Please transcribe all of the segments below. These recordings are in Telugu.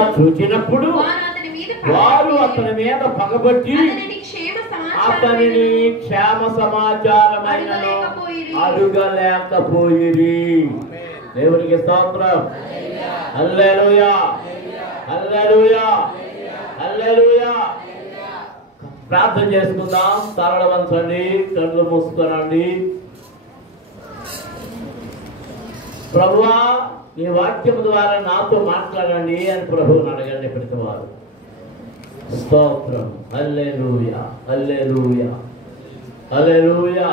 చూచినప్పుడు వారు అతని మీద పగబట్టి అతనిని క్షేమ సమాచారమైన అడుగలేకపోయిరి. దేవునికి స్తోత్రం. హల్లెలూయా, హల్లెలూయా, హల్లెలూయా. ప్రార్థన చేసుకుందాం. తరల వంచండి, కళ్ళు మూసుకోనండి. ప్రభువా, నీ వాక్యం ద్వారా నాతో మాట్లాడండి అని ప్రభువుని అడగండి ప్రతివారు. స్తోత్రం. హల్లెలూయా, హల్లెలూయా, హల్లెలూయా.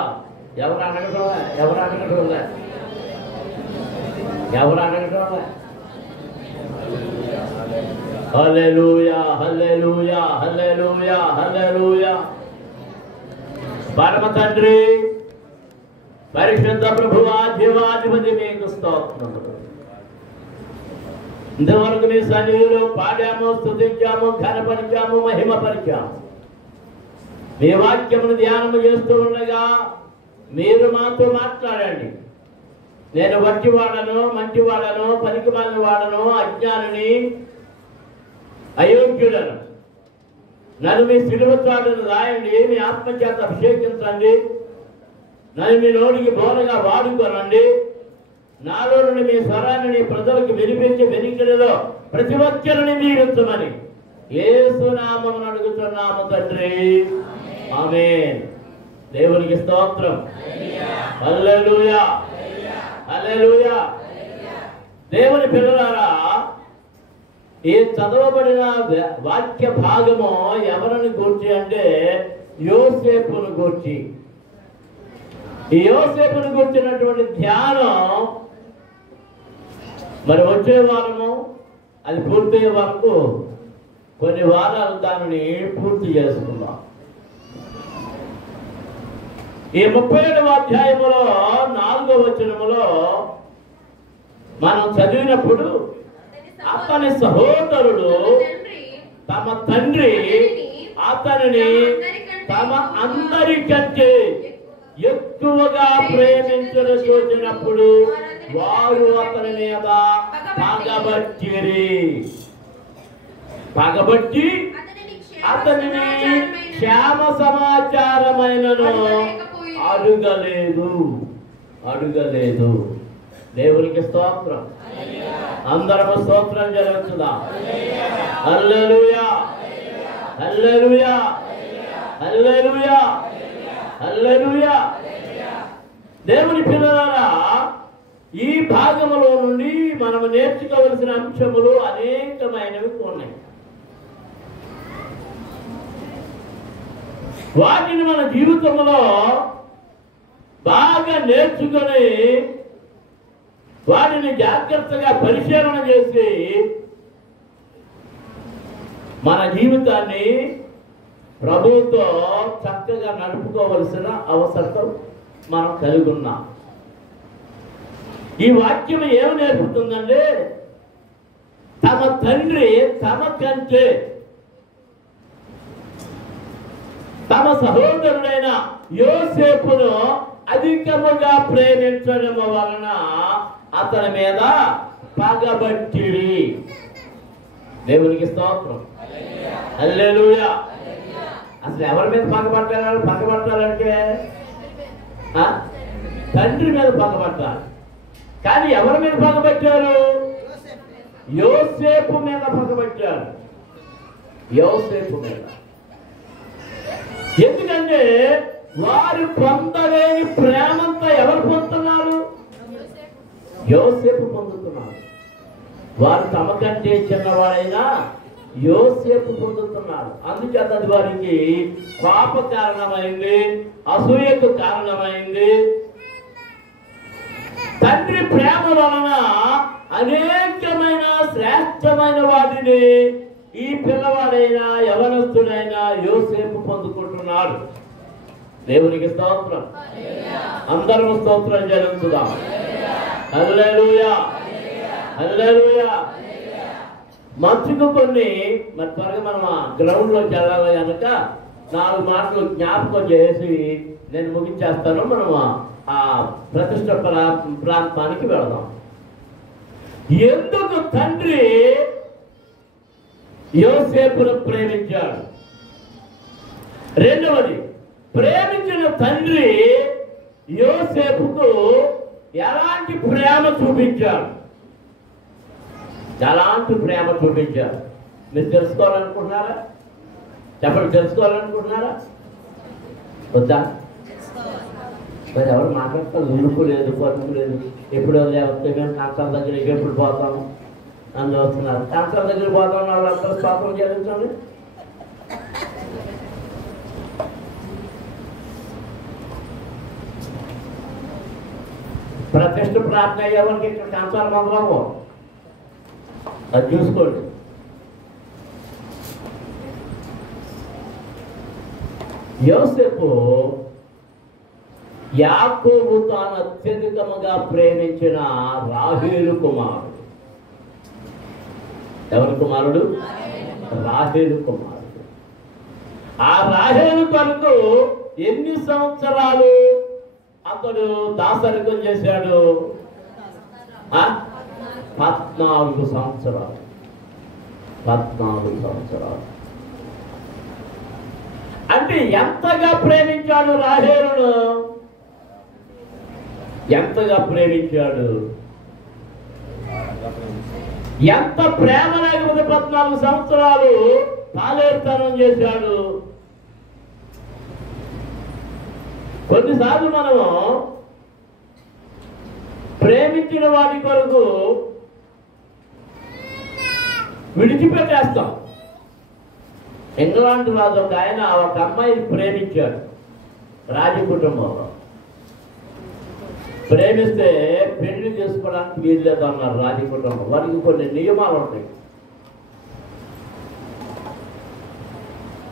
ఎవరు అడగటంలే, ఎవరు అడగటంలే, ఎవరు అడగటంలే. హల్లెలూయా, హల్లెలూయా, హల్లెలూయా, హల్లెలూయా. పరమ తండ్రి, పరిశుద్ధ ప్రభువా, జీవాధిపతి మీకు స్తోత్రములు. ఇంతవరకు మీ సన్నిధిలో పాడాము, స్తుతించాము, ఘనపరిచాము, మహిమపరిచాము. మీ వాక్యమును ధ్యానము చేస్తూ ఉండగా మీరు మాతో మాట్లాడండి. నేను వట్టివాడను, మంచివాడను, పనికిమాలిన వాడను, అజ్ఞానిని, అయోగ్యుడను. నన్ను మీ సిలువ చాటును రాయండి, మీ ఆత్మచేత అభిషేకించండి. నన్ను మీ నోటికి బోరగా వాడుకోనండి. నాలో నుండి మీ స్వరాన్ని నీ ప్రజలకు వినిపించి వెనుకలో ప్రతి ఒక్కరిని దీవించమని యేసు నామమున అడుగుతున్నాము తండ్రి. ఆమేన్. దేవునికి స్తోత్రం. హల్లెలూయా, హల్లెలూయా. దేవుని పిల్లలారా, ఈ చదవబడిన వాక్య భాగము ఎవరిని గూర్చి అంటే యోసేపును గూర్చి. ఈ యోసేపును గూర్చినటువంటి ధ్యానం మరి వచ్చే వారము అది పూర్తయ్యే వరకు కొన్ని వారాలు దానిని పూర్తి చేసుకుందాం. ఈ 37వ అధ్యాయములో 4వ వచనములో మనం చదివినప్పుడు అతని సహోదరుడు తమ తండ్రి అతనిని తమ అందరికంటే ఎక్కువగా ప్రేమించడం చూసినప్పుడు వారు అతని మీద పగబట్టి అతనిని క్షేమ సమాచారమైనను అడుగలేదు. దేవునికి స్తోత్రం. అందరము స్తోత్రం జరుగుతుందా? హల్లెలూయా, హల్లెలూయా, హల్లెలూయా, హల్లెలూయా. దేవుని పిల్లలారా, ఈ భాగములో నుండి మనము నేర్చుకోవలసిన అంశములు అనేకమైనవి ఉన్నాయి. వాటిని మన జీవితంలో బాగా నేర్చుకొని వాటిని జాగ్రత్తగా పరిశీలన చేసి మన జీవితాన్ని ప్రభువుతో చక్కగా నడుపుకోవలసిన అవసరం మనం కలిగి ఉన్నాం. ఈ వాక్యం ఏమి నేర్పుతుందంటే తమ తండ్రి తమ కంటే తమ సహోదరుడైన యోసేపును అధికముగా ప్రేమించడం వలన అతని మీద పగబట్టిరి. దేవునికి స్తోత్రం. హల్లెలూయా. అసలు ఎవరి మీద పగబట్టాలంటే తండ్రి మీద పగబట్టాలి. కానీ ఎవరి మీద పగబట్టారు? యోసేపు మీద పగబట్టారు. యోసేపు మీద. ఎందుకంటే వారు పొందలేని ప్రేమంతా ఎవరు పొందుతున్నారు? యోసేపు పొందుతున్నారు. వారు తమకంటే చిన్నవాడైనా యోసేపు పొందుతున్నారు. అందుచేత అది వారికి పాప కారణమైంది, అసూయకు కారణమైంది. తండ్రి ప్రేమ వలన అనేకమైన శ్రేష్టమైన వాటిని ఈ పిల్లవాడైన యవనస్తుడైన యోసేపు పొందుకుంటున్నాడు. దేవునికి స్తోత్రం. అందరూ స్తోత్రం జరుగుతుందా? హల్లెలూయా, హల్లెలూయా. మంచుకు కొన్ని మరి త్వరగా మనం గ్రౌండ్ లోకి వెళ్ళాలి కనుక 4 మాటలు జ్ఞాపకం చేసి నేను ముగించేస్తాను. మనం ఆ ప్రతిష్ట ప్రాంతానికి వెళదాం. ఎందుకు తండ్రి యోసేపును ప్రేమించాడు. రెండవది, ప్రేమించిన తండ్రి యోసేపుకు ఎలాంటి ప్రేమ చూపించాడు? ఎలాంటి ప్రేమ చూపించాడు? మీరు తెలుసుకోవాలనుకుంటున్నారా? చెప్పండి, తెలుసుకోవాలనుకుంటున్నారా? వద్దా? మరి ఎవరు మాట్లాడతారు? ఉరుపు లేదు, పరుపు లేదు. ఎప్పుడు వస్తే మేము కాంసాల దగ్గరికి ఎప్పుడు పోతాము అని వస్తున్నారు. కాంసాల దగ్గర పోతాం వాళ్ళందరూ స్తోత్రం చెల్లించండి. ప్రతిష్ట ప్రార్థన అయ్యేవారికి ఇక్కడ కాంసాల మందిరము అది చూసుకోండి. యోసేపు యాకోబు తాను అత్యధికముగా ప్రేమించిన రాహేలు కుమారుడు. ఎవరి కుమారుడు? రాహేలు కుమారుడు. ఆ రాహేలు కొరకు ఎన్ని సంవత్సరాలు అతడు దాసరికం చేశాడు? 14 సంవత్సరాలు. 14 సంవత్సరాలు అంటే ఎంతగా ప్రేమించాడు రాహేలును? ఎంతగా ప్రేమించాడు? ఎంత ప్రేమ లేకపోతే 14 సంవత్సరాలు తాలేరుతనం చేశాడు. కొన్నిసార్లు మనము ప్రేమించిన వాడి కొరకు విడిచిపెట్టేస్తాం. ఇంగ్లాండ్ రాజు ఒక ఆయన ఒక అమ్మాయిని ప్రేమించాడు. రాజ కుటుంబంలో ప్రేమిస్తే పెళ్లి చేసుకోవడానికి వీల్లేదు అన్నారు రాజ కుటుంబం. వారికి కొన్ని నియమాలు ఉంటాయి.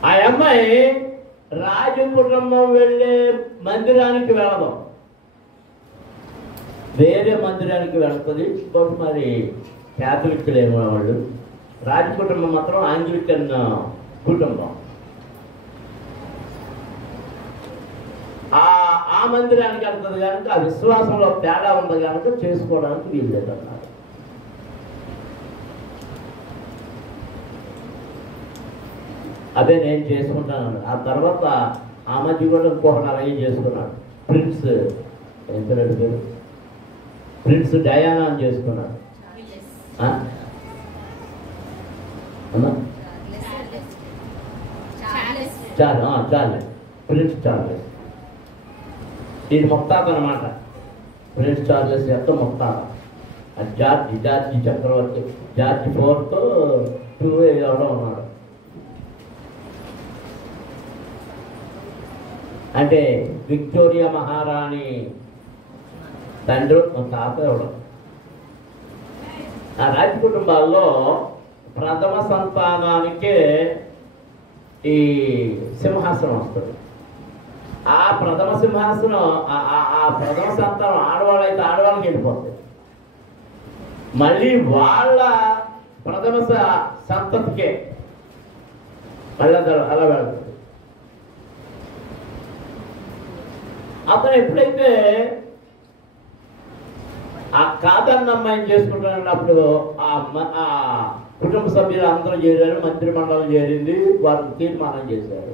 ఆ అమ్మాయి రాజ కుటుంబం వెళ్ళే మందిరానికి వెళ్ళదు, వేరే మందిరానికి వెళుతుంది. మరి క్యాథలిక్లు ఏమో వాళ్ళు. రాజ కుటుంబం మాత్రం ఆంగ్లికన్ కుటుంబం. ఆ మందిరానికి వెళ్తుంది కనుక ఆ విశ్వాసంలో తేడా ఉంది కనుక చేసుకోవడానికి వీల్లేదన్నారు. అదే నేను చేసుకుంటాను. ఆ తర్వాత ఆ మధ్య కూడా ఇంకొకటి అలాగే చేసుకున్నాడు. ప్రిన్స్ ఎంత పేరు? ప్రిన్స్ డయానా అని చేసుకున్నాడు. Charles, prince Charles. ఇది ముక్తాత అనమాట. ప్రిన్స్ చార్లెస్ యొక్క ముక్తాత. జార్జి చక్రవర్తి, జార్జి 4th ఎవడో ఉన్నాడు. అంటే విక్టోరియా మహారాణి తండ్రి తాత ఎవడం. ఆ రాజ కుటుంబాల్లో ప్రథమ సంతానానికే ఈ సింహాసనం వస్తుంది. ఆ ప్రథమ సింహాసనం ఆ ప్రథమ సంతానం ఆడవాళ్ళైతే ఆడవాళ్ళకి వెళ్ళిపోతుంది. మళ్ళీ వాళ్ళ ప్రథమ సంతతికే మళ్ళీ అలా వెళ్తుంది. అతను ఎప్పుడైతే ఆ కాదన్న అమ్మాయిని చేసుకుంటున్నప్పుడు ఆ కుటుంబ సభ్యులు అందరూ చేరారు, మంత్రి మండలం చేరింది. వారు తీర్మానం చేశారు,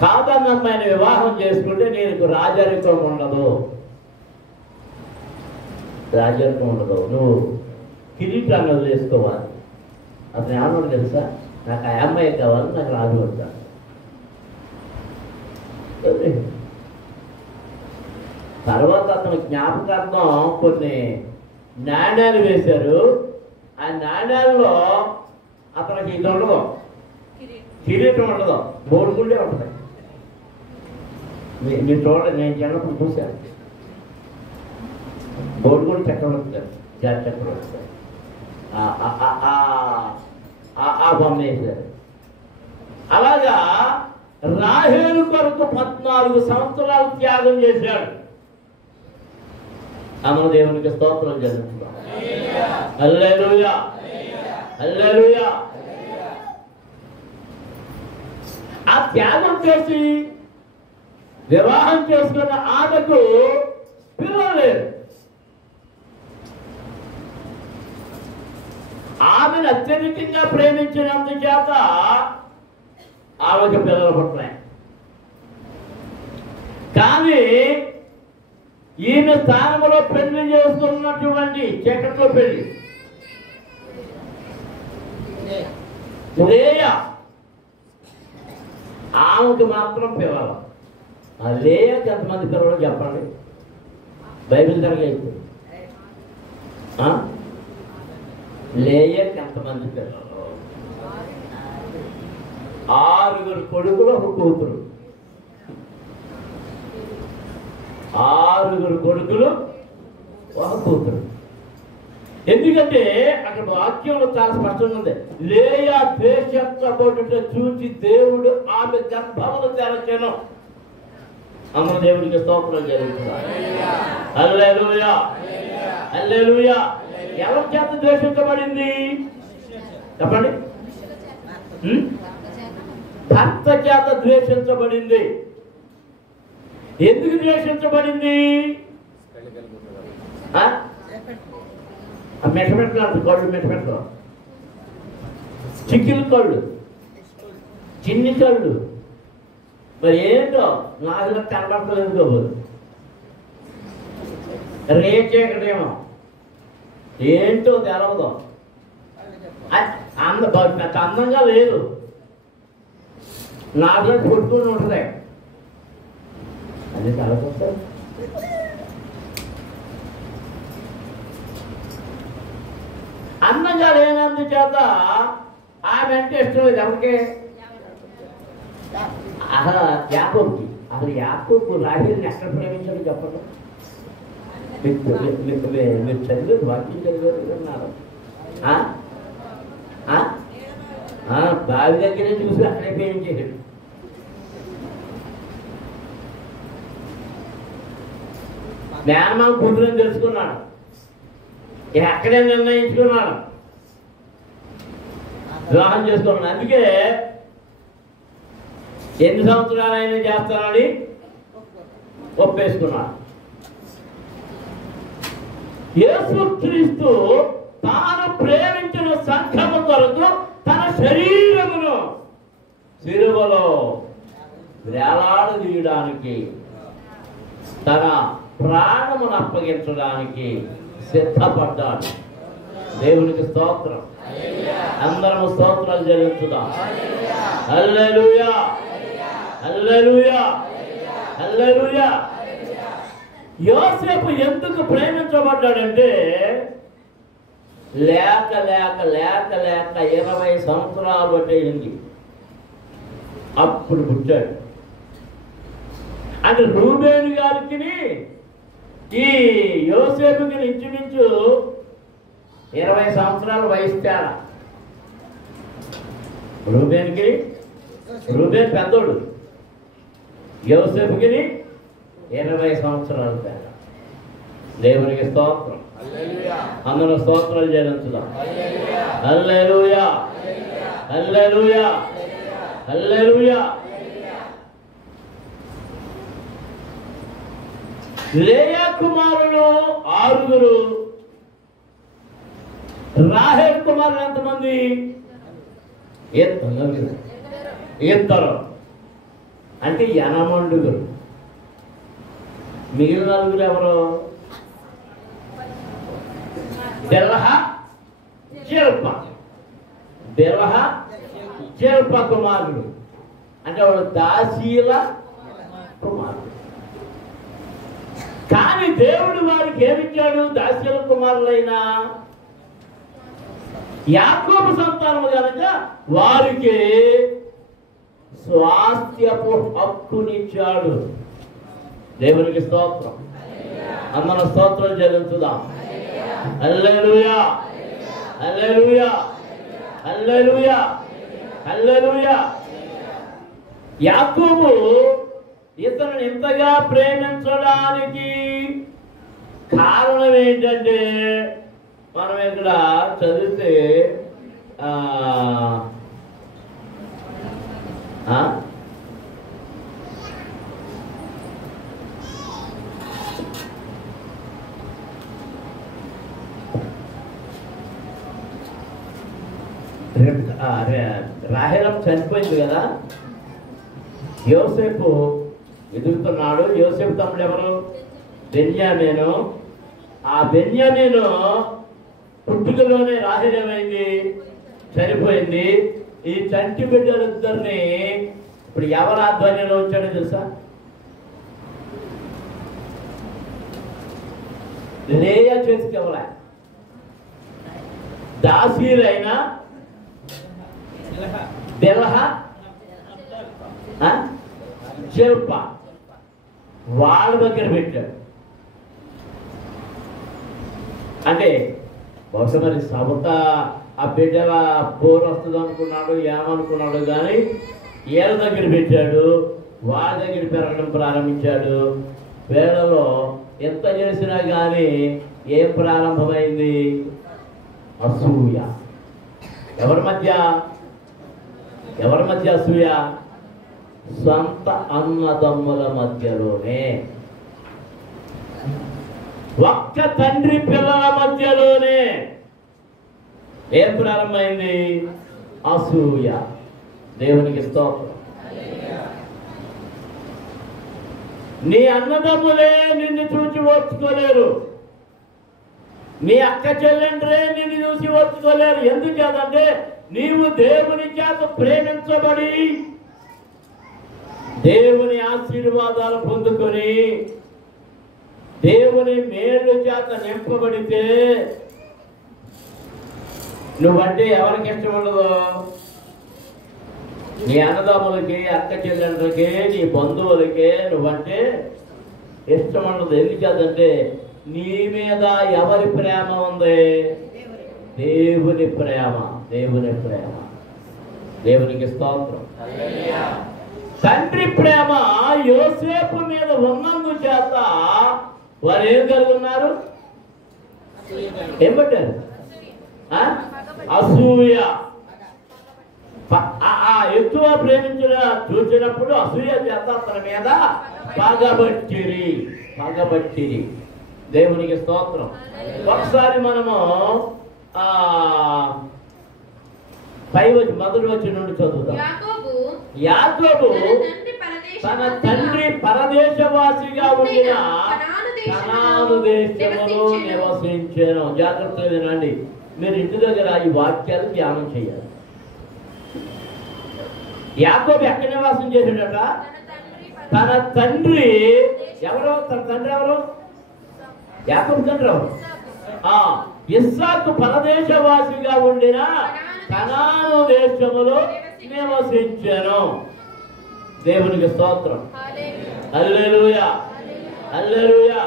కాదన్న అమ్మాయిని వివాహం చేసుకుంటే నీకు రాజరికం ఉండదు, నువ్వు కిరీటాన్ని వదిలేసుకోవాలి. అతను ఏమన్నాడు తెలుసా? నాకు ఆ అమ్మాయి కావాలి, నాకు రాజు వద్దాను. తర్వాత అతను జ్ఞాపకార్థం కొన్ని నాణ్యాలు వేశారు. ఆ నాణ్యాలలో అతనికి ఇది ఉండదు, కిరీటం ఉండదు, బోడుకుండే ఉంటుంది. మీరు చూడండి, నేను చిన్నప్పుడు చూశాను. బోడుగుండి చక్రవర్తి, జాతి చక్రవర్తి ఆ బొమ్మ వేశారు. అలాగా రాహేలు కొరకు 14 సంవత్సరాలు త్యాగం చేశాడు. అమ్మ దేవునికి స్తోత్రం చెల్లిస్తున్నాం. హల్లెలూయా, హల్లెలూయా. ఆ త్యాగం చేసి వివాహం చేసుకున్న ఆమెకు పిల్లలు లేరు. ఆమెను అత్యధికంగా ప్రేమించినందుచేత ఆమెకు పిల్లలు పుట్టాయి. కానీ ఈమె స్థానంలో పెళ్లి చేసుకున్నటువంటి చీకట్లో పెళ్లి లేయా, ఆమెకు మాత్రం పిల్లలు. ఆ లేయాకి ఎంతమంది పిల్లలు చెప్పండి? బైబిల్ తిరగైతే లేయాకి ఎంతమంది పిల్లలు? 6 కొడుకులు, 1 కూతురు. 6 కొడుకులు, 1 కూతురు. ఎందుకంటే అక్కడ వాక్యంలో చాలా స్పష్టంగా ఉంది. లేయా ద్వేషించబడుట చూసి దేవుడు ఆమె గర్భమును తెరచెను. అమ్మ దేవుడికి స్తోత్రం జరుగుతున్నారు. హల్లెలూయా, హల్లెలూయా. ఎవరి చేత ద్వేషించబడింది చెప్పండి? భర్త చేత ద్వేషించబడింది. ఎందుకు ద్వేషించబడింది? మెట్టమెట్లు అంటారు, కళ్ళు మెట్టమెట్లు, చిక్కిల కళ్ళు, చిన్ని కళ్ళు. మరి ఏంటో నాకు కనబడలేదు కాబోదు. రేచేకటేమో ఏంటో తెలవదు. అందంగా లేదు, నాలో కొట్టుకుని ఉంటుంది. అది తెలవదు. అందంగా లేనందుచేత ఆమె అంటే ఇష్టం లేదు ఎవరికి? యాకోబుకి. అసలు యాకోబు రాహేలుని ఎక్కడ ప్రేమించాడు చెప్పండి? మీరు చదివారు, వాక్యం చదివారు అన్నారు. బావి దగ్గరే చూసి అక్కడే ప్రేమించేసాడు. మేనమామ కూతురని తెలుసుకున్నాడు, ఎక్కడే నిర్ణయించుకున్నాడు, వివాహం చేసుకున్నాడు. అందుకే ఎన్ని సంవత్సరాలు అయినా చేస్తానని ఒప్పేసుకున్నాడు. యేసుక్రీస్తు తాను ప్రేమించిన సంఘము కొరకు తన శరీరమును సిలువలో వేలాడదీయడానికి, తన ప్రాణమును అప్పగించడానికి సిద్ధపడ్డాడు. దేవునికి స్తోత్రం. అందరము స్తోత్రాలు చెల్లించుదాం. హల్లెలూయా, హల్లెలూయా, హల్లెలూయా. యోసేపు ఎందుకు ప్రేమించబడ్డాడంటే లేక లేక లేక లేక 20 సంవత్సరాలు పట్టేయింది, అప్పుడు పుట్టాడు. అంటే రూబేను గారికి ఈ యోసేపుకి ఇంచుమించు 20 సంవత్సరాలు వయసు తేడా. రూబేన్కి, రూబేన్ పెద్దోడు, యోసేపుకి 20 సంవత్సరాలు తేడా. దేవునికి స్తోత్రం. అందరూ స్తోత్రాలు చెల్లించుదాం. హల్లెలూయా, హల్లెలూయా, హల్లెలూయా. లేయా కుమారులు 6. రాహేలు కుమారులు ఎంతమంది? 2. అంటే 8. మిగిలిన 4 ఎవరు? బెల్హా, చిల్పా. బెల్హా, చిల్పా కుమారుడు. అంటే వాడు దాసీల కుమారుడు. కానీ దేవుడు వారికి ఏమిచ్చాడు? దాసీల కుమారులైనా యాకోబు సంతానము కనుక వారికి స్వాస్థ్యపు హక్కునిచ్చాడు. దేవునికి స్తోత్రం. అందరం స్తోత్రం చెల్లించుదాం. హల్లెలూయా, హల్లెలూయా, హల్లెలూయా, హల్లెలూయా. యాకోబు ఇతను ఇంతగా ప్రేమించడానికి కారణం ఏంటంటే, మనం ఇక్కడ చదివితే రాహేలమ్మ చనిపోయింది కదా, యోసేపు ఎదుగుతున్నాడు. యోసేపు తమ్ముడు ఎవరు? బెన్యామీను. ఆ బెన్యామీను పుట్టుకలోనే రాహేల్ ఏమైంది? చనిపోయింది. ఈ చంటి బిడ్డలిద్దరిని ఇప్పుడు ఎవరు ఆధ్వర్యంలో ఉంచాడో తెలుసా? లేయా చేసుకెవలా దాసీలైన బిల్హా జిల్పా వాళ్ళ దగ్గర పెట్టాడు. అంటే బహుశా మరి సవత ఆ బిడ్డల పోరు వస్తుంది అనుకున్నాడు, ఏమనుకున్నాడు, కానీ వీళ్ళ దగ్గర పెట్టాడు. వాళ్ళ దగ్గర పెరగడం ప్రారంభించాడు. వేళలో ఎంత చేసినా కానీ ఏం ప్రారంభమైంది? అసూయ. ఎవరి మధ్య అసూయ? సొంత అన్నదమ్ముల మధ్యలోనే, ఒక్క తండ్రి పిల్లల మధ్యలోనే ఏం ప్రారంభమైంది? అసూయ. దేవునికి స్తోత్రం. నీ అన్నదమ్ములే నిన్ను చూసి ఓర్చుకోలేరు, నీ అక్క చెల్లెండ్రే నిన్ను చూసి ఓర్చుకోలేరు. ఎందుచేతంటే నీవు దేవుని చేత ప్రేమించబడి దేవుని ఆశీర్వాదాలు పొందుకొని దేవుని మేలు చేత నింపబడితే నువ్వంటే ఎవరికి ఇష్టం ఉండదు? నీ అన్నదమ్ములకి, అక్క చెల్లెండ్రకి, నీ బంధువులకి నువ్వంటే ఇష్టం ఉండదు. ఎందుకంటే నీ మీద ఎవరి ప్రేమ ఉంది? దేవుని ప్రేమ. దేవుని ప్రేమ. దేవునికి స్తోత్రం. తండ్రి ప్రేమ యోసేపు మీద ఉన్నందు చేత వారు ఏం కలిగి ఉన్నారు? ఏం పెట్టారు? అసూయ. ఎక్కువ చూసినప్పుడు అసూయ చేత అతని మీద పగబట్టిరి. దేవునికి స్తోత్రం. ఒకసారి మనము మొదటి వచ్చి నుండి చదువుతాం. యాకోబు తన తండ్రి పరదేశవాసిగా ఉండిన కనాను దేశములో నివసించెను. జాగ్రత్తగా వినండి, మీరు ఇంటి దగ్గర ఈ వాక్యాలు ధ్యానం చేయాలి. యాకోబు ఎక్కడ నివాసం చేశాడట? తన తండ్రి ఎవరు? తన తండ్రి ఎవరు? యాకోబు తండ్రి ఎవరు? ఇస్సాకు పరదేశవాసిగా ఉండిన కనాను దేశములో నివసించెను. దేవునికి స్తోత్రం. హల్లెలూయా, హల్లెలూయా.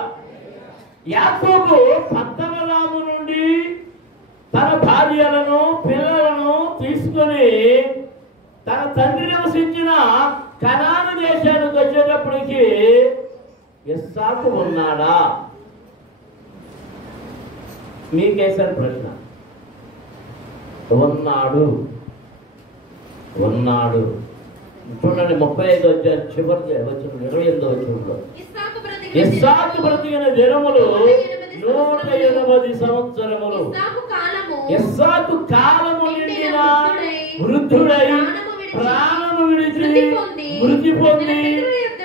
యాకోబు పద్దనరాము నుండి తన భార్యలను పిల్లలను తీసుకొని తన తండ్రి నివసించిన కనాను దేశానికి వచ్చేటప్పటికి ఇస్సాకు ఉన్నాడా? మీకేసారి ప్రశ్న. ఉన్నాడు. చూడండి 35 వచ్చారు, చివరి వచ్చిన 28 వచ్చిన ఇస్సాకు బ్రతికిన దినములు 180 సంవత్సరములు. ఇస్సాకు కాలము నిండిన వృద్ధుడై ప్రాణము విడిచి మృతి పొంది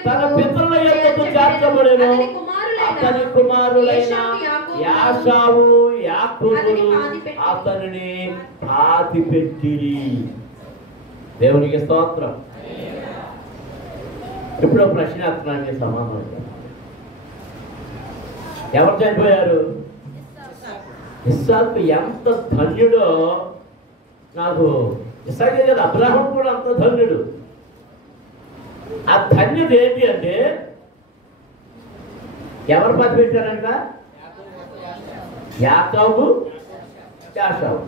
తన పితరుల యొద్దకు చేర్చబడెను. అతని కుమారులైన యాషావు, యాకోబులు అతనిని పాతిపెట్టిరి. దేవునికి స్తోత్రం. ఇప్పుడు ప్రశ్న అర్థాన్ని సమాధానం. ఎవరు చనిపోయారు? ఇస్సాకు ఎంత ధన్యుడో నాకు ఇస్సాకే కదా, అబ్రాహం కూడా అంత ధన్యుడు. ఆ ధన్యత ఏంటి అంటే ఎవరు పది పెట్టారంట? యాకోబు, యాషావు.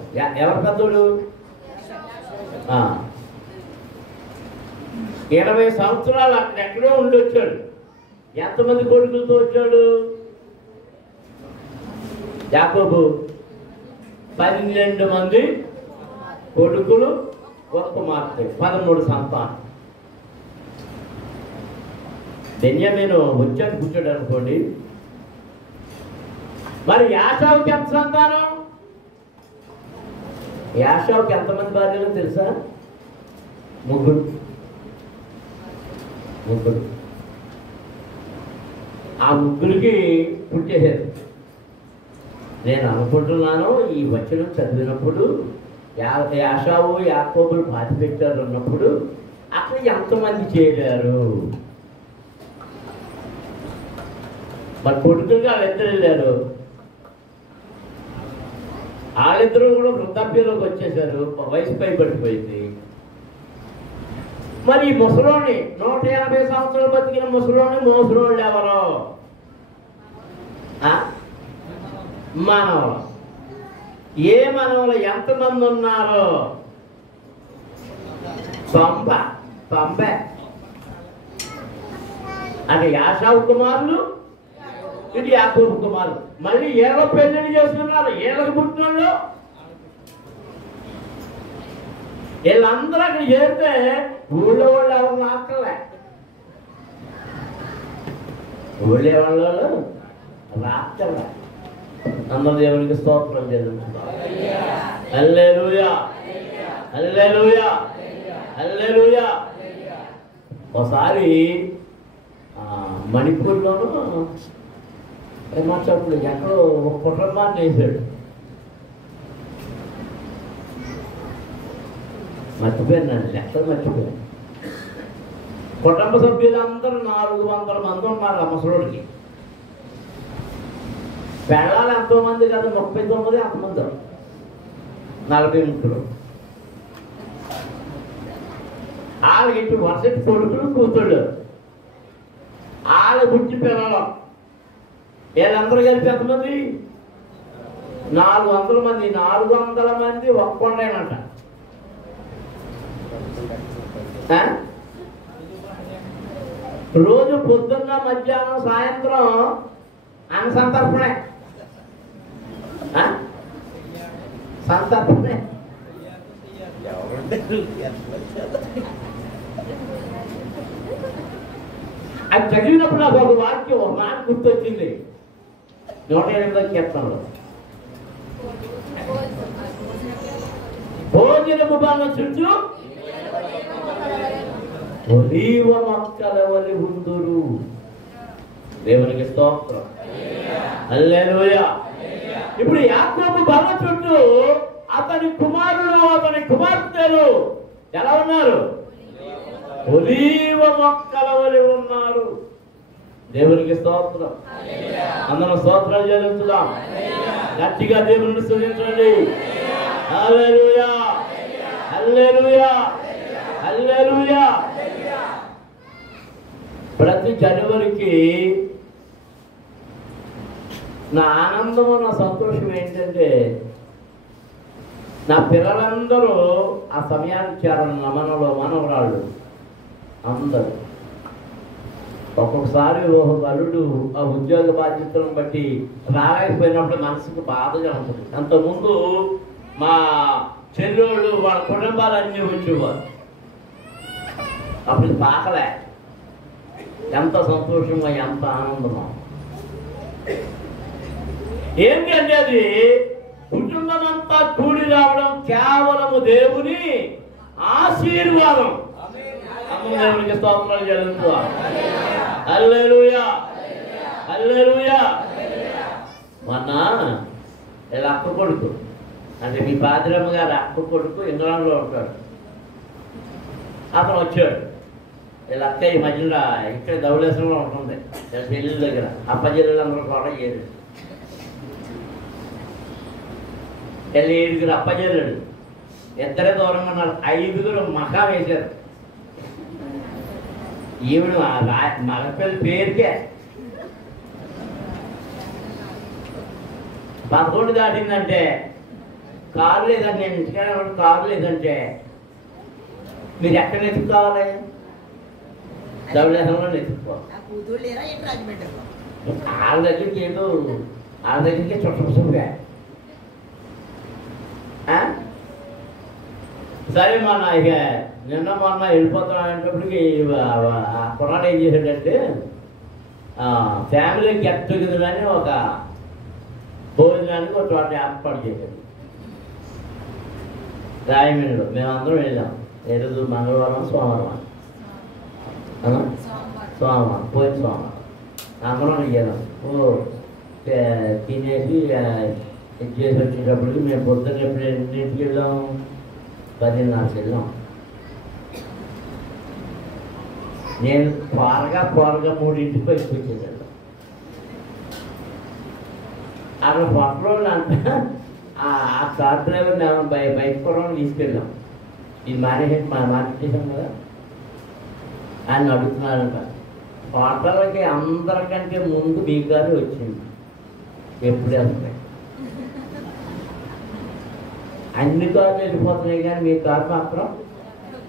ఎవరు పెద్దోడు? 20 సంవత్సరాలు అక్కడెక్కడో ఉండి వచ్చాడు. ఎంతమంది కొడుకులతో వచ్చాడు? యాకోబు 12 మంది కొడుకులు, ఒక కుమార్తె, 13 సంతానం. బెన్యామీను వచ్చాడు కూర్చోడు అనుకోండి. మరి యాషావుకి ఎంత సంతానం? యాషావుకి ఎంతమంది భార్యలు తెలుసా? ముగ్గురు. ఆ ముగ్గురికి పుట్టేశారు. నేను అనుకుంటున్నాను ఈ వచనం చదివినప్పుడు యాషావు యాకోబులు బాధ పెట్టారు అన్నప్పుడు అక్కడ ఎంతమంది చేరారు? మరి కొడుకులుగా వాళ్ళిద్దరు వెళ్ళారు. వాళ్ళిద్దరూ కూడా వృద్ధాప్యంలోకి వచ్చేసారు, వయసు పైబడిపోయింది. మరి ఈ ముసలోని 180 సంవత్సరాలు బతికిన మోసలోళ్ళు ఎవరో? మానవులు. ఏ మానవులు ఎంతమంది ఉన్నారో? 90 అంటే యాషావు కుమారులు, ఇది యాకోబు కుమారులు. మళ్ళీ ఏళ్ళ పెళ్లి చేస్తున్నారు. ఏళ్ళకు పుట్టినోళ్ళు వీళ్ళందరూ అక్కడ చేరితే ఊళ్ళో వాళ్ళు ఎవరు రాక్కలే. ఊళ్ళో వాళ్ళు రాక్కలే. అందరూ దేవునికి స్తోత్రం చేద్దాం. హల్లెలూయా, హల్లెలూయా, హల్లెలూయా. ఒకసారి మణిపూర్లోనూ మాట్లాడుతూ ఎక్కడో ఒక కుటుంబాన్ని వేసాడు. మర్చిపోయాను, లెక్కలు మర్చిపోయాను. కుటుంబ సభ్యులందరూ 400 మంది ఉన్నారు ఆ ముసలోడికి. పెళ్ళాలు ఎంతోమంది కదా, 39 అంతమంది, 43. వాళ్ళకి ఇటు వరుసటి కొడుకులు కూతుళ్ళు, వాళ్ళ పుట్టి పిల్లలు, వీళ్ళందరూ కలిపి ఎంతమంది? 400 మంది. 400 మంది ఒక్కొండేనంట. రోజు పొద్దున్న మధ్యాహ్నం సాయంత్రం అన్న సంతర్పణే. సంతర్పణే. అది చదివినప్పుడు నాకు ఒక వాక్యం, ఒక మాట గుర్తొచ్చింది. 108వ కీర్తనలో భోజనము బాగా చుట్టూ ఒలీవ మొక్కల వలె ఉందురు. దేవునికి స్తోత్రం. హల్లెలూయా. ఇప్పుడు యాకోబు బల్ల చుట్టూ అతని కుమారులు, అతని కుమార్తెలు ఎలా ఉన్నారు? ఒలీవ మొక్కల వలె ఉన్నారు. దేవునికి స్తోత్రం. అందరం స్తోత్రాలు చెల్లించుదాం. గట్టిగా దేవుని స్తుతించండి. హల్లెలూయా, హల్లెలూయా, హల్లెలూయా. ప్రతి జనవరికి నా ఆనందము, నా సంతోషం ఏంటంటే నా పిల్లలందరూ ఆ సమయానికి చేరాలి. నా మనవరాళ్ళు అందరూ. ఒక్కొక్కసారి ఒక అల్లుడు ఆ ఉద్యోగ బాధ్యతలను బట్టి రాలేకపోయినప్పుడు మనసుకు బాధగా ఉంటుంది. అంతకుముందు మా చెల్లెళ్ళు వాళ్ళ కుటుంబాలన్నీ వచ్చేవారు. అప్పుడు పాకలే. ఎంత సంతోషంగా, ఎంత ఆనందమో. ఏంటి అంటే అది కుటుంబం అంతా కూడి రావడం కేవలము దేవుని ఆశీర్వాదం. దేవునికి స్తోత్రాలు చెల్లించుకోవాలి. హల్లెలూయా, హల్లెలూయా. మొన్న వీళ్ళ అక్క కొడుకు, అంటే మీ పాదిరమ్మ గారి అక్క కొడుకు ఇంగ్లాండ్లో ఉంటాడు. అతను వచ్చాడు. వీళ్ళ అక్క ఈ మధ్యలో ఇక్కడ ధవళేశ్వరంలో ఉంటుంది, పెళ్ళి దగ్గర. అప్పచెల్లెలందరూ కూడా ఏడు, వీళ్ళు 7 అప్పచెల్లెడు. ఇద్దరే దూరంగా ఉన్నారు. 5 మకా వేశారు. ఈవిడ మగపిల్లి పేరుకే 11 దాటిందంటే కారు లేదండి, నేను ఇంటికాడ కారు లేదంటే మీరు ఎక్కడ ఎత్తుకోవాలి? ధవళేశ్వరంలో ఎత్తుకోవాలి. వాళ్ళ దగ్గరికి ఏదో వాళ్ళ దగ్గరికి చుట్టపుగా. సరే మొన్న ఇక నిన్న మొన్న వెళ్ళిపోతామనేటప్పటికి కుర్రాడు ఏం చేశాడంటే ఫ్యామిలీ గెట్ టుగెదర్ అని ఒక భోజనానికి ఒక చోట ఏర్పాటు చేశాడు. రాయమండ్రిలో మేమందరం వెళ్ళాం. ఏ రోజు? మంగళవారం, సోమవారం. సోమవారం, పోయిన సోమవారం అందరం వెళ్ళాం. తినేసి ఇది చేసి వచ్చేటప్పటికి మేము పొద్దున్న ఎప్పుడు ఎన్నింటికి వెళ్ళాం? 10:30కి వెళ్ళాం. నేను త్వరగా 3ంటికి బయటకు వచ్చేసాను. అక్కడ హోటల్లో అంటే ఆ కార్ డ్రైవర్ని బైక్ కూడా తీసుకెళ్ళాం. ఇది మార్చేసాం కదా ఆయన అడుగుతున్నారంట. హోటల్కి అందరికంటే ముందు మీ గారు వచ్చింది. ఎప్పుడు వెళ్తాయి? అన్ని కార్లు వెళ్ళిపోతున్నాయి కానీ మీ కారు మాత్రం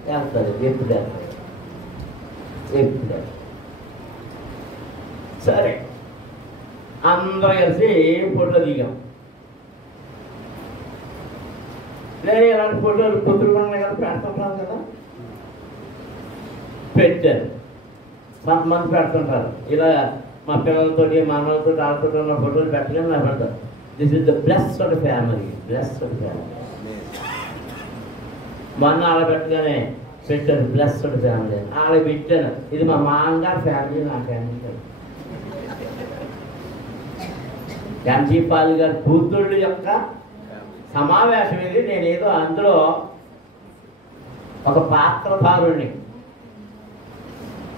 వెళ్తుంది. ఎప్పుడు వెళ్తాయి? ఎప్పుడు? సరే అందరూ కలిసి ఫోటో దిగాం. లేదు ఇలాంటి ఫోటోలు కుదురుకున్నాయి కదా, పెడుతుంటారు కదా, పెట్టారు. కొంతమంది పెడుతుంటారు ఇలా మా పిల్లలతో మనలతో వాళ్ళతో ఉన్న ఫోటోలు పెట్టలేము. నా పెడతారు. This is the blessed family. Blessed family. మొన్న ఆడ పెట్టగానే పెట్టారు బ్లెస్డ్ ఫ్యామిలీ అని. ఆడ పెట్టాను ఇది మా మామగారు ఫ్యామిలీ, నా ఫ్యామిలీ. ఎంజీ పాల్ గారి కూతుళ్ళు యొక్క సమావేశం ఇది. నేనేదో అందులో ఒక పాత్రధారుణ్ణి,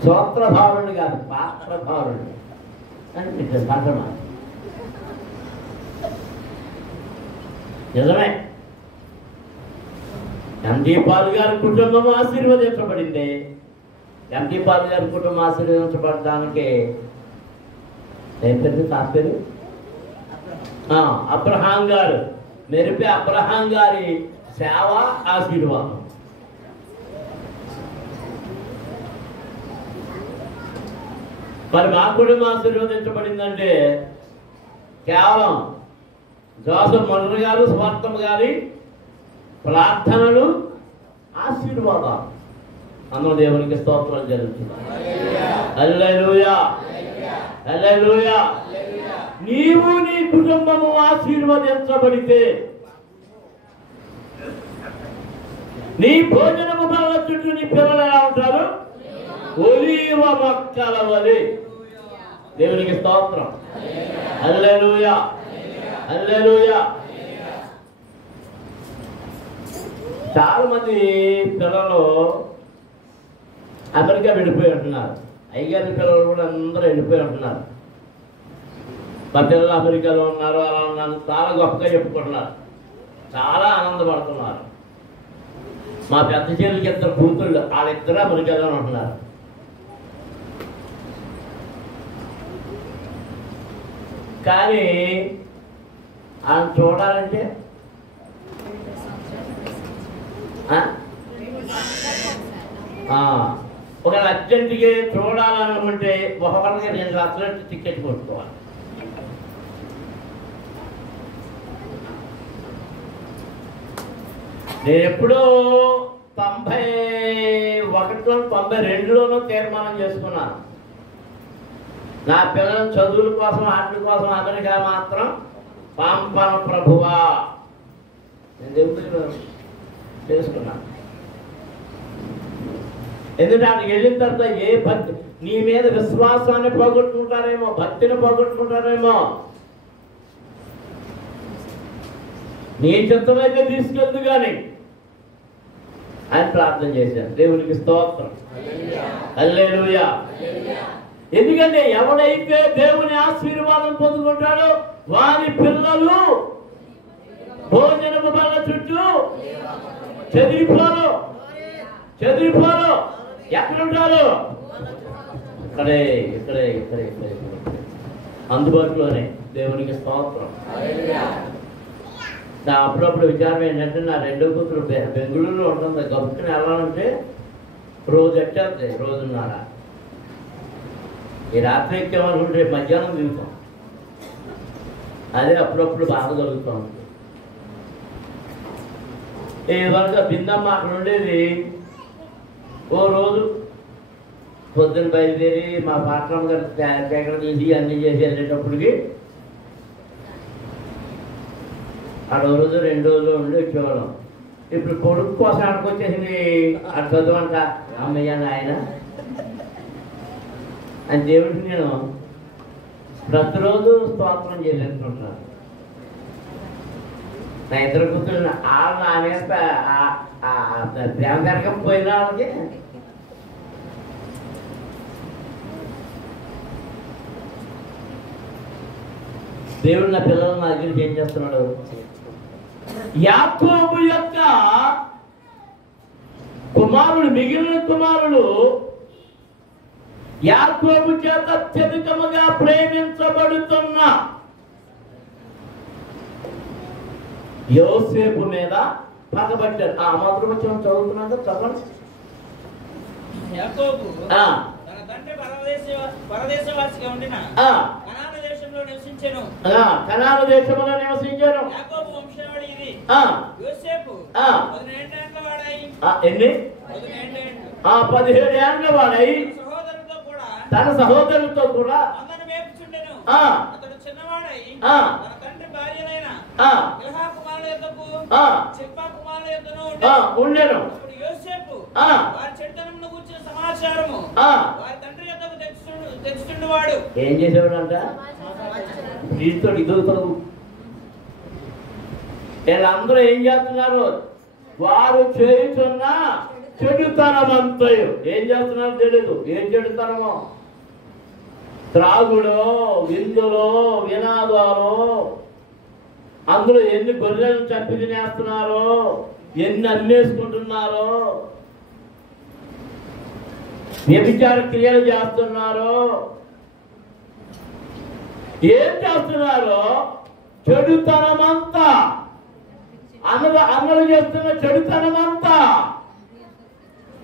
సూత్రధారుణ్ణి కాదు, పాత్రధారుణ్ణి అని పట్టమా. నిజమే. ఎంజీ పాల్ గారి కుటుంబం ఆశీర్వదించబడింది. ఎంజీ పాల్ గారి కుటుంబం ఆశీర్వదించబడడానికి ఏం పేరు? తాపేరు అబ్రహాం గారు. మెరిపే అబ్రహాం గారి సేవ ఆశీర్వాదం. మరి మా కుటుంబం ఆశీర్వదించబడిందంటే కేవలం జోసఫ్ మొదలు గారు, స్వార్థం గారి ప్రార్థనలు, ఆశీర్వాదాలు. అందరూ దేవునికి స్తోత్రాలు జరుగుతున్నాయి. హల్లెలూయా, హల్లెలూయా. నీవు నీ కుటుంబము ఆశీర్వదించబడితే నీ భోజనము బల్ల చుట్టూ నీ పిల్లలు ఎలా ఉంటారు? ఒలీవ మొక్కల వలె. దేవునికి స్తోత్రం. హల్లెలూయా, హల్లెలూయా. చాలా మంది పిల్లలు అమెరికా వెళ్ళిపోయి ఉంటున్నారు. అయ్యగారి పిల్లలు కూడా అందరూ వెళ్ళిపోయి ఉంటున్నారు. మా పిల్లలు అమెరికాలో ఉన్నారు, అలా ఉన్నారు, చాలా గొప్పగా చెప్పుకుంటున్నారు, చాలా ఆనందపడుతున్నారు. మా పెద్ద చెల్లికి 2 కూతుళ్ళు, వాళ్ళిద్దరూ అమెరికాలో ఉంటున్నారు. కానీ ఆయన చూడాలంటే ఒక అర్జెంటుగా చూడాలనుకుంటే ఒకరికి 2 లక్షలు టికెట్ కొట్టుకోవాలి. నేను ఎప్పుడో 91లో 92లోనూ తీర్మానం చేసుకున్నాను. నా పిల్లల చదువుల కోసం, ఆటల కోసం అమెరికా మాత్రం పంపను ప్రభువా. నేను దేవుడు చేసుకున్నాను. ఎందుకంటే అక్కడికి వెళ్ళిన తర్వాత ఏ భక్తి, నీ మీద విశ్వాసాన్ని పోగొట్టుకుంటారేమో, భక్తిని పోగొట్టుకుంటారేమో. నీ చిత్తమైతే తీసుకెళ్తూ కానీ అని ప్రార్థన చేశాను. దేవునికి స్తోత్రం. హల్లెలూయా. ఎందుకంటే ఎవడైతే దేవుని ఆశీర్వాదం పొందుకుంటాడో వారి పిల్లలు భోజనము బల్ల చుట్టూ చెదిరిపోరు. ఎక్కడుంటారు? ఇక్కడే ఇక్కడే ఇక్కడే ఇక్కడే అందుబాటులోనే. దేవునికి స్తోత్రం. నా అప్పుడప్పుడు విచారం ఏంటంటే నా 2వ కూతురు బెంగళూరులో ఉంటుంది. గబుక్కుని వెళ్ళాలంటే రోజు ఎక్కేస్తుంది, 1.5 రోజున్నర. ఈ రాత్రి ఎక్కామనుకుంటే రేపు మధ్యాహ్నం దిగుతాం. అదే అప్పుడప్పుడు బాధ కలుగుతూ ఉంటుంది. ఈ వరకు బిందమ్మ అక్కడ ఉండేది. ఓ రోజు పొద్దున్న బయలుదేరి మా పాత్రం గారు ఎక్కడ తీసి అన్నీ చేసి వెళ్ళేటప్పటికి ఆడ రోజు 2 రోజులు ఉండి వచ్చేవాళ్ళం. ఇప్పుడు కొడుకు కోసం అనుకొచ్చేసింది అది చదువంట అమ్మయ్య ఆయన అని దేవుడికి నేను ప్రతిరోజు స్తోత్రం చేసేసుకుంటున్నాను. నా ఇద్దరు కూతురు వాళ్ళు నా మీద ప్రేమ జరగకపోయిన వాళ్ళకి దేవుడు నా పిల్లలు నా దగ్గరికి ఏం చేస్తున్నాడు? యాకోబు యొక్క కుమారుడు, మిగిలిన కుమారుడు యాకోబు చేత అత్యధికముగా ప్రేమించబడుతున్న యోసేపు మీద పగబట్టారు. ఆ మాత్రం వచ్చి చదువుతున్నాక చదవండి. యాకోబు తన తండ్రి పరదేశవాసిగా ఉండిన కనాను దేశంలో నివసించెను. కనాను దేశంలో నివసించాను. యాకోబు వంశావళి ఇది. యోసేపు 17 ఏళ్ల వాడై ఎన్ని 17 ఏళ్ల వాడై తన సహోదరులతో కూడా అందరిని మేపుచుండెను. అతడు చిన్నవాడై తన తండ్రి భార్యలైన బిల్హా కుమారుల యొద్దకు చిల్పా కుమారుల యొద్దను ఉండెను. అప్పుడు యోసేపు వారి చెడుతనమును గూర్చిన సమాచారము వారి తండ్రి యొద్దకు తెచ్చుచుండువాడు. ఏం చేసేవాడు అంట? వీటితో ఇదవుతారు. వీళ్ళందరూ ఏం చేస్తున్నారు? వారు చేయుచున్న చెడుతనమంతయు ఏం చేస్తున్నారో తెలియదు. ఏం చెడుతనమో? త్రాగులో, విందులో, వినాదాలో, అందులో ఎన్ని గొర్రెలను చంపి తినేస్తున్నారో, ఎన్ని అమ్మేసుకుంటున్నారో, వ్యభిచార క్రియలు చేస్తున్నారో, ఏం చేస్తున్నారో చెడుతనమంతా అన్నలు చేస్తున్న చెడుతనమంతా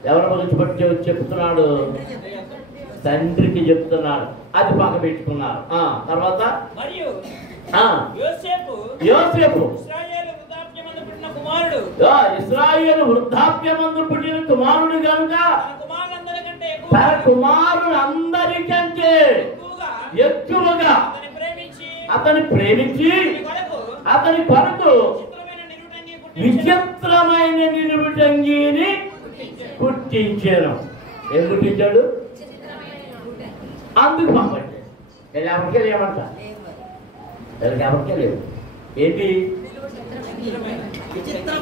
ఎవరి గురించి బట్టి చెప్తున్నాడు? తండ్రికి చెప్తున్నాడు. అది పక్క పెట్టుకున్నారు. తర్వాత యోసేపు ఇశ్రాయేలు వృద్ధాప్యమందు పుట్టిన కుమారుడు కనుక తన కుమారులందరికంటే ఎక్కువగా అతని ప్రేమించి అతని కొరకు విచిత్రమైన నిలువుటంగిని కుట్టించాను. ఏం కుట్టించాడు? అందుకు పంపండి. ఎవరికే లేవంట, ఎవరికే లేవు. ఏంటి?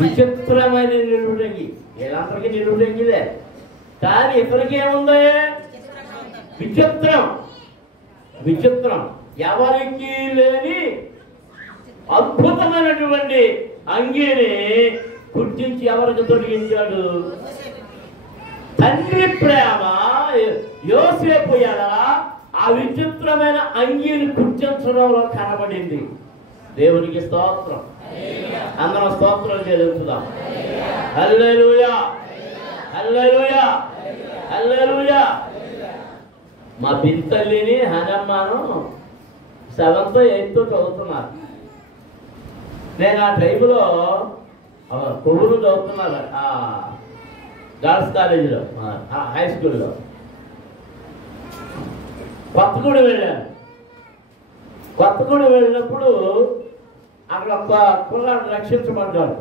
విచిత్రమైన నిలువుటంగి. వీళ్ళందరికీ నిలువుటంగిలే, కానీ ఇతరికి ఏముంది? విచిత్రం. విచిత్రం ఎవరికి లేని అద్భుతమైనటువంటి అంగీని కుట్టించి ఎవరికి తొలగించాడు? తండ్రి ప్రేమ యోసేపు ఎడల ఆ విచిత్రమైన అంగీని కుట్టించడంలో కనబడింది. దేవునికి స్తోత్రం. అందరం స్తోత్రం చెల్లించుదాం. హల్లెలూయా, హల్లెలూయా, హల్లెలూయా. మా బింతల్లిని హనమ్మను 7th 8th చదువుతున్నారు. నేను ఆ టైంలో కొవ్వూరు చదువుతున్నారు, గర్ల్స్ కాలేజీలో, హై స్కూల్లో. కొత్తగూడెం వెళ్ళాను. కొత్తగూడెం వెళ్ళినప్పుడు అక్కడ ఒక కుర్రాడు రక్షించబడ్డాడు.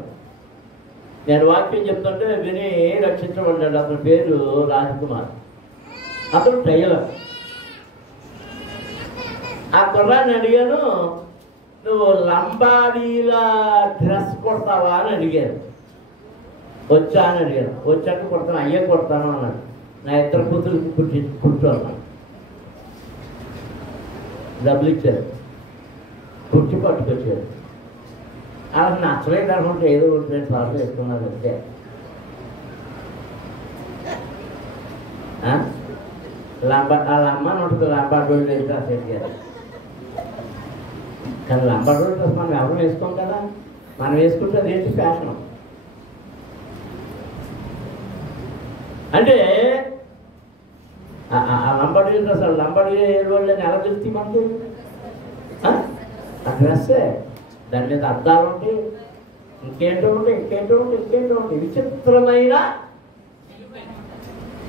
నేను వాక్యం చెప్తుంటే విని రక్షించబడ్డాడు. అతని పేరు రాజ్కుమార్. అతను టైలర్. ఆ కుర్రాడిని అడిగాను, నువ్వు లంబాడీలా డ్రెస్ కొడతావా అని అడిగాను. వచ్చా అని అడిగాను. వచ్చాక కొడతాను, అయ్యే కొడతాను అన్నాడు. నా ఇద్దరు కూతురికి కూర్చోన్నాను. డబ్బులు ఇచ్చారు, కుర్చీ పట్టుకొచ్చారు. అలా నచ్చలేదు అనుకుంటే ఏదో 2 సార్లు వేసుకున్నారు అంతే. వాళ్ళ అమ్మని ఉంటుంది లంబాడోళ్ళు వేసి గారు. కానీ లంబాడోళ్ళు డ్రెస్ మనం ఎవరు వేసుకోం కదా. మనం వేసుకుంటే అదేంటి ఫ్యాషన్. అంటే ఆ లంబాడీ డ్రెస్, లంబాడీ వాళ్ళని ఎలా తెలుస్తాయి మనకి? ఆ డ్రెస్సే, దాని మీద అద్దాలు ఉంటాయి, ఇంకేంటో ఉంటాయి, ఇంకేంటో ఉంటాయి, ఇంకేంటో ఉంటాయి. విచిత్రమైన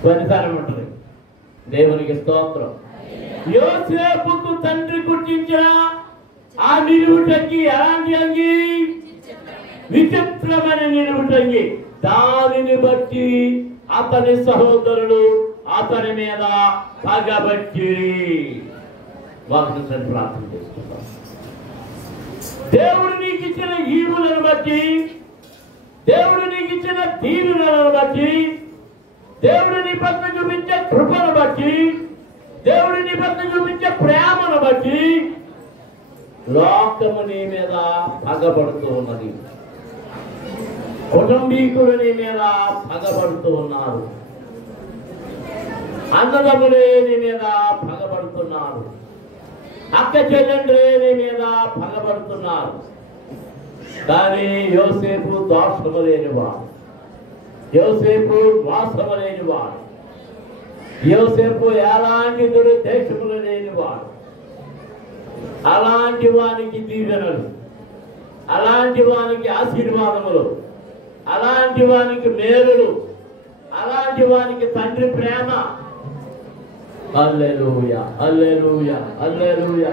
ఫలితాలు ఉంటుంది. దేవునికి స్తోత్రం. యోసేపుకు తండ్రి కుట్టించిన ఆ నిలువుటంగి ఎలాంటి అంగి? విచిత్రమైన నిలువుటంగి. దానిని బట్టి అతని సహోదరుడు అతని మీద పగబట్టి. వాక్యం ప్రార్థన చేసుకుంటాం. దేవుడు నీకు ఇచ్చిన ఈవులను బట్టి, దేవుడు నీకు ఇచ్చిన దీవెనలను బట్టి, దేవుడు నీ పట్ల చూపించే కృపను బట్టి, దేవుడు నీ పట్ల చూపించే ప్రేమను బట్టి లోకము నీ మీద పగబడుతూ ఉన్నది. కుటుంబీకులు నీ మీద పగబడుతూ ఉన్నారు. అన్నదమ్ములే నీ మీద పగబడుతున్నారు. అక్క చెల్లెండ్రే నీ మీద పగబడుతున్నారు. కానీ యోసేపు దోషము లేనివాడు, యోసేపు మోసము లేనివాడు, యోసేపు ఎలాంటి దురుద్దేశములు లేనివాడు. అలాంటి వానికి దీవెనలు, అలాంటి వానికి ఆశీర్వాదములు, అలాంటి వానికి మేలులు, అలాంటి వానికి తండ్రి ప్రేమ. హల్లెలూయా, హల్లెలూయా, హల్లెలూయా.